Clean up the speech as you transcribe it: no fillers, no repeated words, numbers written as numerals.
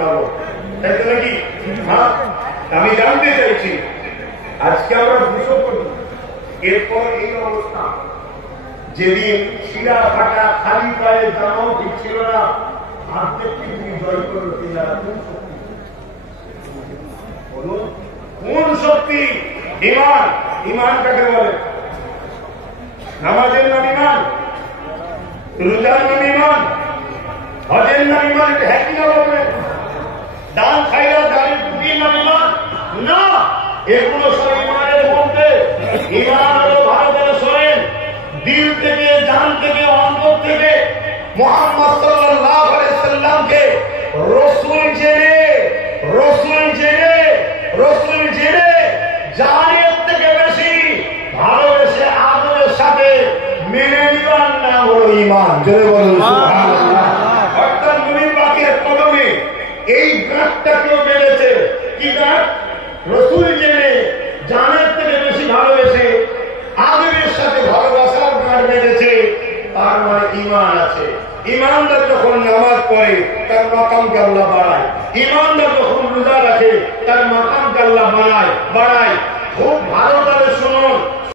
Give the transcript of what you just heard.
শোনাবো, তাই তো নাকি? হ্যাঁ, আমি জানতে চাইছি আজকে আমরা দুশো করি, এরপর এই অবস্থা। যেদিন শিরা ফাটা খালি পায়ে জামাও ঠিক ছিল না, অর্ধেক পৃথিবী জয় করলো তিনারা। বলুন কোন শক্তি? ইমান। ইমান কাকে বলে? নামাজের নাম ইমান, রোজার নাম ইমান, হজের নাম ইমান। এটা হ্যাঁ কিনা বলবেন? দান খাইরা দাঁড়িয়ে টুকির নাম ইমান না। এগুলো সব ইমানের মধ্যে। ইমান হলো ভালো করে শোনেন, দিল থেকে, জান থেকে, অন্তর থেকে মুহাম্মদ সাল্লাল্লাহু আলাইহি সাল্লামকে রাসূল জেনে, রাসূল জেনে, রাসূল জেনে জানের থেকে বেশি ভালোবেসে আদরের সাথে মেনে নিবার নাম হলো ইমান। জোরে বলুন সুবহানাল্লাহ। অর্থাৎ নবী পাকের কদমে এই গাঁটটাকেও মেরেছে। কি গাঁট? রাসূল জেনে জানের থেকে বেশি ভালোবেসে আদরের সাথে ভালোবাসার গাঁট মেরেছে। তার মানে ইমান আছে। ইমানদার যখন নামাজ পড়ে তার মাকামকে আল্লাহ বাড়ায়। ইমানদার যখন রোজা রাখে তার মাকামকে আল্লাহ বাড়ায়। খুব ভালো করে